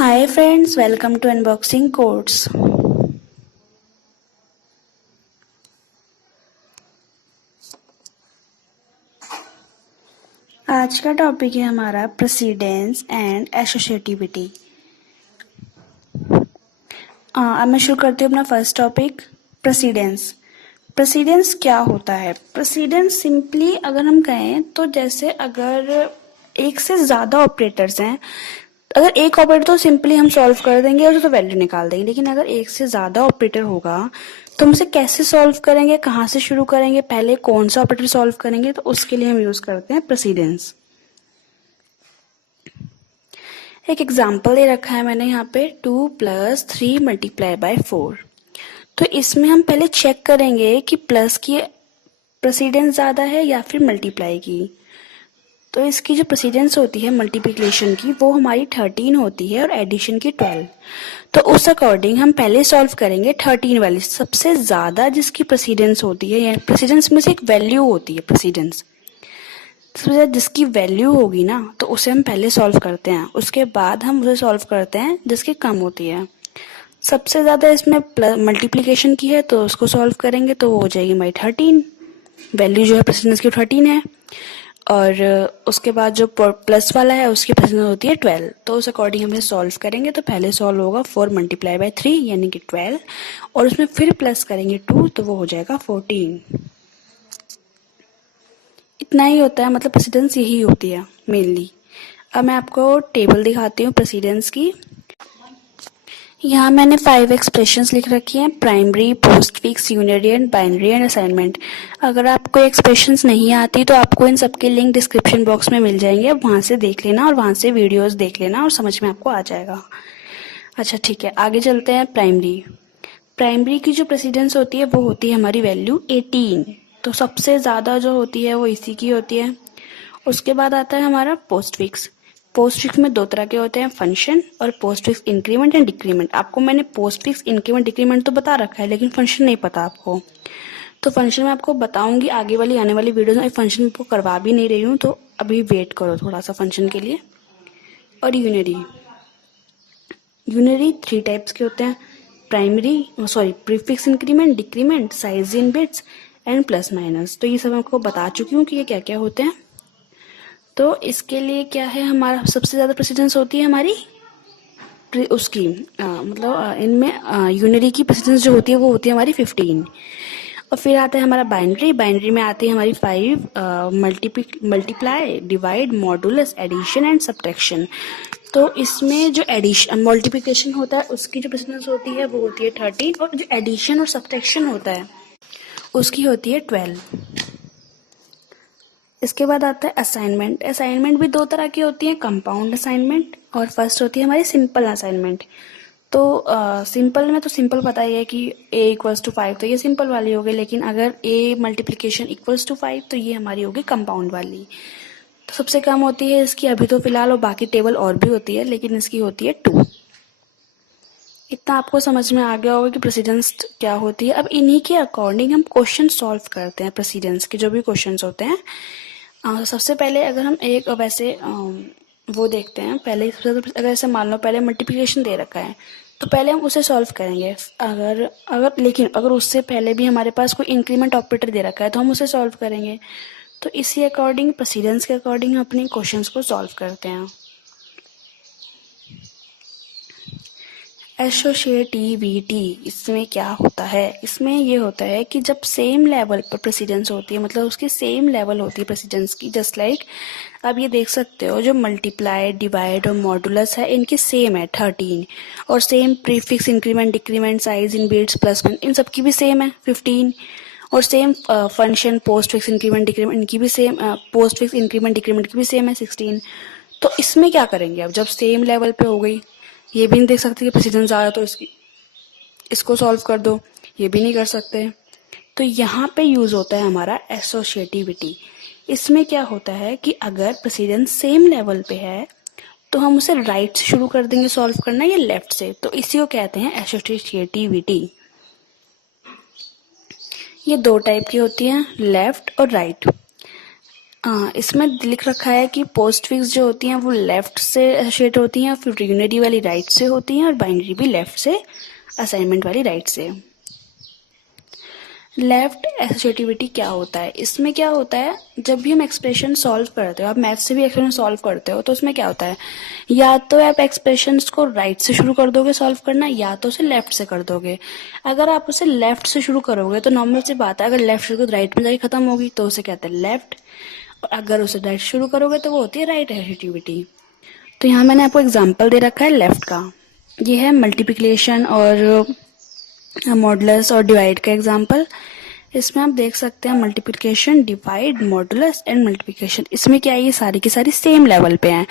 Hi friends, welcome to Unboxing Codes. आज का topic है हमारा प्रेसिडेंस एंड एसोसिएटिविटी। अब मैं शुरू करती हूँ अपना फर्स्ट टॉपिक, प्रेसिडेंस। प्रेसिडेंस क्या होता है? प्रेसिडेंस सिंपली अगर हम कहें तो जैसे अगर एक से ज़्यादा ऑपरेटर्स हैं, अगर एक ऑपरेटर तो सिंपली हम सॉल्व कर देंगे और तो वैल्यू निकाल देंगे, लेकिन अगर एक से ज़्यादा ऑपरेटर होगा तो हम उसे कैसे सॉल्व करेंगे, कहाँ से शुरू करेंगे, पहले कौन सा ऑपरेटर सॉल्व करेंगे, तो उसके लिए हम यूज़ करते हैं प्रेसिडेंस। एक एग्जाम्पल दे रखा है मैंने यहाँ पे 2 + 3 × 4। तो इसमें हम पहले चेक करेंगे कि प्लस की प्रेसिडेंस ज़्यादा है या फिर मल्टीप्लाई की। तो इसकी जो प्रेसिडेंस होती है मल्टीप्लिकेशन की वो हमारी 13 होती है और एडिशन की 12। तो उस अकॉर्डिंग हम पहले सॉल्व करेंगे 13 वाली, सबसे ज़्यादा जिसकी प्रेसिडेंस होती है, या प्रेसिडेंस में से एक वैल्यू होती है प्रेसिडेंस, सबसे ज़्यादा जिसकी वैल्यू होगी ना तो उसे हम पहले सॉल्व करते हैं, उसके बाद हम उसे सॉल्व करते हैं जिसकी कम होती है। सबसे ज़्यादा इसमें मल्टीप्लिकेशन की है तो उसको सॉल्व करेंगे तो वो हो जाएगी हमारी 13, वैल्यू जो है प्रेसिडेंस की 13 है, और उसके बाद जो प्लस वाला है उसकी प्रेसिडेंस होती है 12। तो उस अकॉर्डिंग हम इसे सॉल्व करेंगे तो पहले सॉल्व होगा 4 × 3 यानी कि 12, और उसमें फिर प्लस करेंगे 2 तो वो हो जाएगा 14। इतना ही होता है, मतलब प्रेसिडेंस यही होती है मेनली। अब मैं आपको टेबल दिखाती हूँ प्रेसिडेंस की। यहाँ मैंने 5 एक्सप्रेशंस लिख रखी हैं, primary, postfix, unary and binary and assignment. अगर आपको एक्सप्रेशंस नहीं आती तो आपको इन सबके लिंक डिस्क्रिप्शन बॉक्स में मिल जाएंगे, आप वहाँ से देख लेना और वहाँ से वीडियोस देख लेना और समझ में आपको आ जाएगा। अच्छा ठीक है, आगे चलते हैं। प्राइमरी, प्राइमरी की जो प्रेसिडेंस होती है वो होती है हमारी वैल्यू 18। तो सबसे ज़्यादा जो होती है वो इसी की होती है। उसके बाद आता है हमारा पोस्टफिक्स। पोस्टफिक्स में दो तरह के होते हैं, फंक्शन और पोस्टफिक्स इंक्रीमेंट एंड डिक्रीमेंट। आपको मैंने पोस्टफिक्स इंक्रीमेंट डिक्रीमेंट तो बता रखा है, लेकिन फंक्शन नहीं पता आपको। तो फंक्शन मैं आपको बताऊंगी आगे वाली आने वाली वीडियोस में। फंक्शन आपको करवा भी नहीं रही हूँ, तो अभी वेट करो थोड़ा सा फंक्शन के लिए। और यूनियरी, यूनियरी 3 टाइप्स के होते हैं, prefix increment, decrement, size in bits and plus minus. तो ये सब आपको बता चुकी हूँ कि ये क्या क्या होते हैं। तो इसके लिए क्या है, हमारा सबसे ज़्यादा प्रेसिडेंस होती है हमारी उसकी मतलब इनमें यूनरी की प्रेसिडेंस जो होती है वो होती है हमारी 15। और फिर आता है हमारा बाइनरी। बाइनरी में आती है हमारी 5, multiply, divide, modulus, addition and subtraction. तो इसमें जो एडिशन मल्टीप्लिकेशन होता है उसकी जो प्रेसिडेंस होती है वो होती है 13, और जो एडिशन और सब्ट्रैक्शन होता है उसकी होती है 12। इसके बाद आता है असाइनमेंट। असाइनमेंट भी दो तरह की होती है, कंपाउंड असाइनमेंट और फर्स्ट होती है हमारी सिंपल असाइनमेंट। तो सिंपल में तो सिंपल पता ही है कि a = 5, तो ये सिंपल वाली हो गई। लेकिन अगर a मल्टीप्लिकेशन = 5 तो ये हमारी होगी कंपाउंड वाली। तो सबसे कम होती है इसकी अभी तो फिलहाल, और बाकी टेबल और भी होती है, लेकिन इसकी होती है 2। इतना आपको समझ में आ गया होगा कि प्रेसिडेंस क्या होती है। अब इन्हीं के अकॉर्डिंग हम क्वेश्चन सॉल्व करते हैं। प्रेसिडेंस के जो भी क्वेश्चंस होते हैं, सबसे पहले अगर हम एक वैसे वो देखते हैं, पहले सबसे ज़्यादा अगर ऐसे मान लो पहले मल्टीप्लिकेशन दे रखा है तो पहले हम उसे सॉल्व करेंगे। अगर अगर लेकिन अगर उससे पहले भी हमारे पास कोई इंक्रीमेंट ऑपरेटर दे रखा है तो हम उसे सॉल्व करेंगे। तो इसी अकॉर्डिंग, प्रेसिडेंस के अकॉर्डिंग हम अपने क्वेश्चंस को सॉल्व करते हैं। एसोसिएटिविटी, इसमें क्या होता है? इसमें ये होता है कि जब सेम लेवल पर प्रेसिडेंस होती है, मतलब उसकी सेम लेवल होती है प्रेसिडेंस की, जस्ट लाइक अब ये देख सकते हो जो मल्टीप्लाई, डिवाइड और मॉडुलस है इनकी सेम है 13, और same prefix increment, decrement, size in bits, plus इन सबकी भी सेम है 15, और same function postfix increment decrement इनकी भी सेम, पोस्टफिक्स इंक्रीमेंट डिक्रीमेंट की भी सेम है 16। तो इसमें क्या करेंगे, अब जब सेम लेवल पे हो गई, ये भी नहीं देख सकते कि प्रेसिडेंस आ रहा तो इसको सॉल्व कर दो, ये भी नहीं कर सकते। तो यहाँ पे यूज होता है हमारा एसोसिएटिविटी। इसमें क्या होता है कि अगर प्रेसिडेंस सेम लेवल पे है तो हम उसे राइट से शुरू कर देंगे सॉल्व करना, या लेफ्ट से। तो इसी को कहते हैं एसोसिएटिविटी। ये दो टाइप की होती हैं, लेफ्ट और राइट। इसमें लिख रखा है कि पोस्ट फिक्स जो होती हैं वो लेफ्ट से एसोसिएट होती हैं, फिर यूनरी वाली राइट से होती हैं और बाइनरी भी लेफ्ट से, असाइनमेंट वाली राइट से। लेफ्ट एसोसिएटिविटी क्या होता है? इसमें क्या होता है, जब भी हम एक्सप्रेशन सॉल्व करते हो, आप मैथ से भी एक्सप्रेशन सॉल्व करते हो, तो उसमें क्या होता है, या तो आप एक्सप्रेशंस को राइट से शुरू कर दोगे सॉल्व करना, या तो उसे लेफ्ट से कर दोगे। अगर आप उसे लेफ्ट से शुरू करोगे तो नॉर्मल सी बात है, अगर लेफ्ट से तो राइट में जाके खत्म होगी, तो उसे कहते हैं लेफ्ट। और अगर उसे राइट शुरू करोगे तो वो होती है राइट एसोसिएटिविटी। तो यहाँ मैंने आपको एग्जाम्पल दे रखा है लेफ्ट का। ये है मल्टीप्लिकेशन और मॉडुलस और डिवाइड का एग्जाम्पल। इसमें आप देख सकते हैं multiplication, divide, modulus and multiplication, इसमें क्या है, ये सारी की सारी सेम लेवल पे हैं।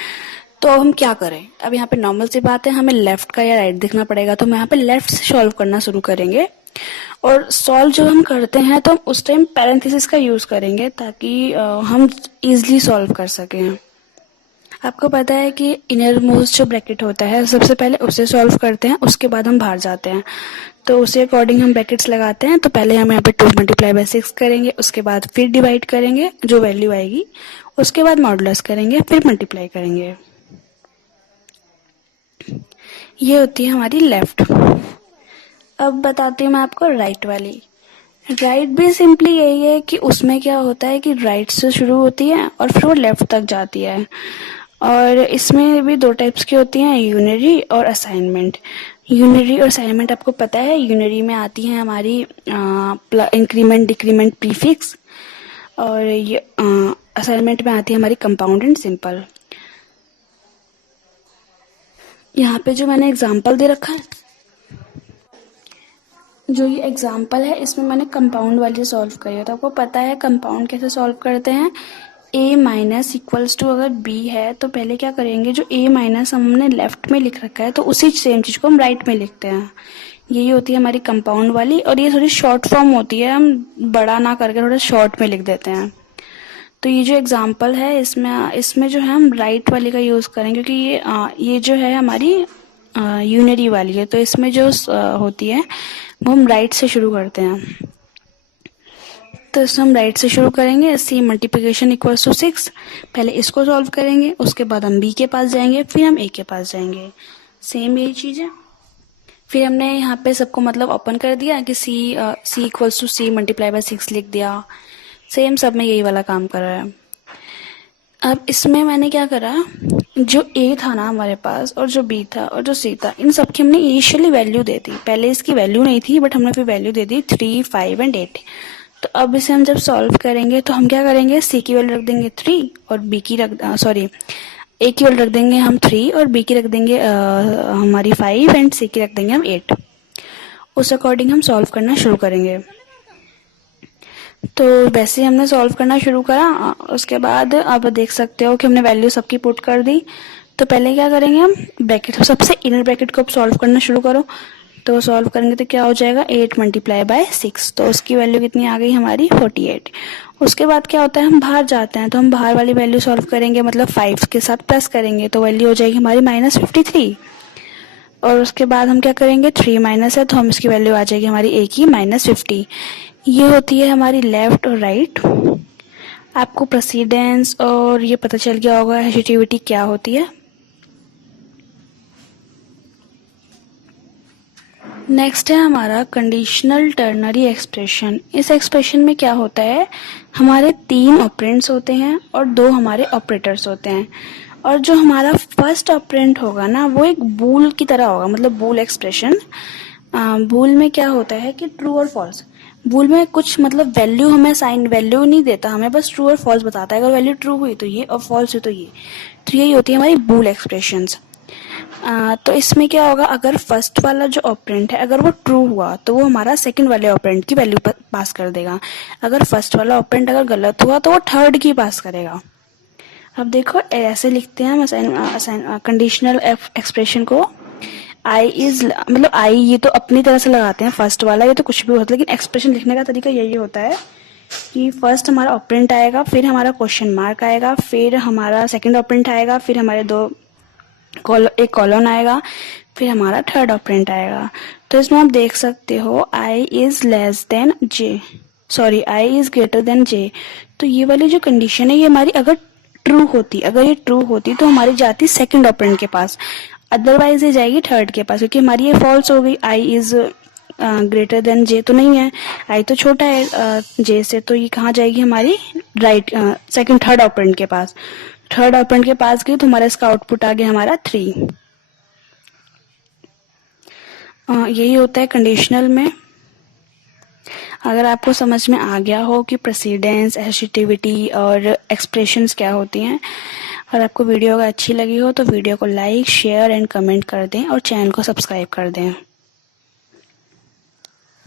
तो अब हम क्या करें, अब यहाँ पे नॉर्मल सी बात है, हमें लेफ्ट का या राइट देखना पड़ेगा, तो हम यहाँ पे लेफ्ट से सॉल्व करना शुरू करेंगे। और सॉल्व जो हम करते हैं तो हम उस टाइम पैरेंथेसिस का यूज करेंगे, ताकि हम इजिली सॉल्व कर सकें। आपको पता है कि इनर मोस्ट जो ब्रैकेट होता है, सबसे पहले उसे सॉल्व करते हैं, उसके बाद हम बाहर जाते हैं। तो उसी अकॉर्डिंग हम ब्रैकेट्स लगाते हैं। तो पहले हम यहाँ पे 2 मल्टीप्लाई बाय 6 करेंगे, उसके बाद फिर डिवाइड करेंगे जो वैल्यू आएगी, उसके बाद मॉडुलस करेंगे, फिर मल्टीप्लाई करेंगे। ये होती है हमारी लेफ्ट। अब बताती हूँ मैं आपको राइट वाली। राइट भी सिंपली यही है कि उसमें क्या होता है कि राइट से शुरू होती है और फिर वो लेफ्ट तक जाती है। और इसमें भी 2 टाइप्स की होती हैं, यूनरी और असाइनमेंट। यूनरी और असाइनमेंट आपको पता है, यूनरी में आती है हमारी इंक्रीमेंट, डिक्रीमेंट, प्रीफिक्स, और ये असाइनमेंट में आती है हमारी कंपाउंड एंड सिंपल। यहाँ पे जो मैंने एग्जाम्पल दे रखा है, जो ये एग्जाम्पल है, इसमें मैंने कंपाउंड वाली सॉल्व करी है। तो आपको पता है कंपाउंड कैसे सॉल्व करते हैं। a माइनस इक्वल्स टू अगर b है, तो पहले क्या करेंगे, जो a माइनस हमने लेफ्ट में लिख रखा है, तो उसी सेम चीज को हम राइट में लिखते हैं। यही होती है हमारी कंपाउंड वाली, और ये थोड़ी शॉर्ट फॉर्म होती है, हम बड़ा ना करके थोड़ा शॉर्ट में लिख देते हैं। तो ये जो एग्जाम्पल है, इसमें जो है हम राइट वाली का यूज करेंगे, क्योंकि ये जो है हमारी यूनरी वाली है। तो इसमें जो होती है वो हम राइट से शुरू करते हैं। तो इसमें हम राइट से शुरू करेंगे। सी मल्टीप्लिकेशन इक्वल्स टू 6, पहले इसको सॉल्व करेंगे, उसके बाद हम बी के पास जाएंगे, फिर हम ए के पास जाएंगे। सेम यही चीज है। फिर हमने यहाँ पे सबको मतलब ओपन कर दिया कि C equals to C multiply by 6 लिख दिया। सेम सब में यही वाला काम कर रहा है। अब इसमें मैंने क्या करा, जो ए था ना हमारे पास, और जो बी था और जो सी था, इन सब की हमने इनिशियली वैल्यू दे दी। पहले इसकी वैल्यू नहीं थी, बट हमने फिर वैल्यू दे दी 3, 5 एंड 8। तो अब इसे हम जब सॉल्व करेंगे तो हम क्या करेंगे, सी की वैल्यू रख देंगे 3 और बी की ए की वैल्यू रख देंगे हम 3 और बी की रख देंगे हमारी 5 एंड सी की रख देंगे हम 8। उस अकॉर्डिंग हम सॉल्व करना शुरू करेंगे। तो वैसे ही हमने सॉल्व करना शुरू करा। उसके बाद आप देख सकते हो कि हमने वैल्यू सबकी पुट कर दी। तो पहले क्या करेंगे, हम ब्रैकेट, सबसे इनर ब्रैकेट को सॉल्व करना शुरू करो। तो सॉल्व करेंगे तो क्या हो जाएगा, 8 मल्टीप्लाई बाय 6। तो उसकी वैल्यू कितनी आ गई हमारी, 48। उसके बाद क्या होता है, हम बाहर जाते हैं, तो हम बाहर वाली वैल्यू सॉल्व करेंगे, मतलब 5 के साथ प्लस करेंगे, तो वैल्यू हो जाएगी हमारी -53। और उसके बाद हम क्या करेंगे, 3 माइनस है तो हम इसकी वैल्यू आ जाएगी हमारी ए की -50। ये होती है हमारी लेफ्ट और राइट। आपको प्रेसिडेंस और ये पता चल गया होगा एसोसिएटिविटी क्या होती है। नेक्स्ट है हमारा कंडीशनल टर्नरी एक्सप्रेशन। इस एक्सप्रेशन में क्या होता है, हमारे 3 ऑपरेंड्स होते हैं और 2 हमारे ऑपरेटर्स होते हैं। और जो हमारा फर्स्ट ऑपरेंड होगा ना, वो एक बूल की तरह होगा, मतलब बूल एक्सप्रेशन। बूल में क्या होता है कि ट्रू और फॉल्स। बूल में कुछ मतलब वैल्यू हमें साइन वैल्यू नहीं देता, हमें बस ट्रू और फॉल्स बताता है। अगर वैल्यू ट्रू हुई तो ये, और फॉल्स हुई तो ये। तो यही होती है हमारी बूल एक्सप्रेशंस। तो इसमें क्या होगा, अगर फर्स्ट वाला जो ऑपरेंड है अगर वो ट्रू हुआ तो वो हमारा सेकंड वाले ऑपरेंड की वैल्यू पास कर देगा। अगर फर्स्ट वाला ऑपरेंड अगर गलत हुआ तो वो थर्ड की पास करेगा। अब देखो ऐसे लिखते हैं हम कंडीशनल एक्सप्रेशन को। आई इज, मतलब आई ये तो अपनी तरह से लगाते हैं फर्स्ट वाला, ये तो कुछ भी होता है, लेकिन एक्सप्रेशन लिखने का तरीका यही होता है कि फर्स्ट हमारा ऑपरेंड आएगा, फिर हमारा क्वेश्चन मार्क आएगा, फिर हमारा सेकंड ऑपरेंड आएगा, फिर हमारे एक कॉलन आएगा, फिर हमारा थर्ड ऑपरेंड आएगा। तो इसमें आप देख सकते हो I is less than J. Sorry I is greater than J, तो ये वाली जो कंडीशन है ये हमारी अगर ये ट्रू होती तो हमारी जाती सेकंड ऑपरेंड के पास, अदरवाइज ये जाएगी थर्ड के पास, क्योंकि हमारी ये फॉल्स हो गई। आई इज ग्रेटर देन जे तो नहीं है, आई तो छोटा है जे से, तो ये कहाँ जाएगी हमारी राइट थर्ड ऑपरेंड के पास। थर्ड ऑपरेंड के पास गई तो हमारा इसका आउटपुट आ गया हमारा 3। यही होता है कंडीशनल में। अगर आपको समझ में आ गया हो कि प्रेसिडेंस, एसोसिएटिविटी और एक्सप्रेशंस क्या होती हैं, और आपको वीडियो अगर अच्छी लगी हो तो वीडियो को लाइक, शेयर एंड कमेंट कर दें और चैनल को सब्सक्राइब कर दें।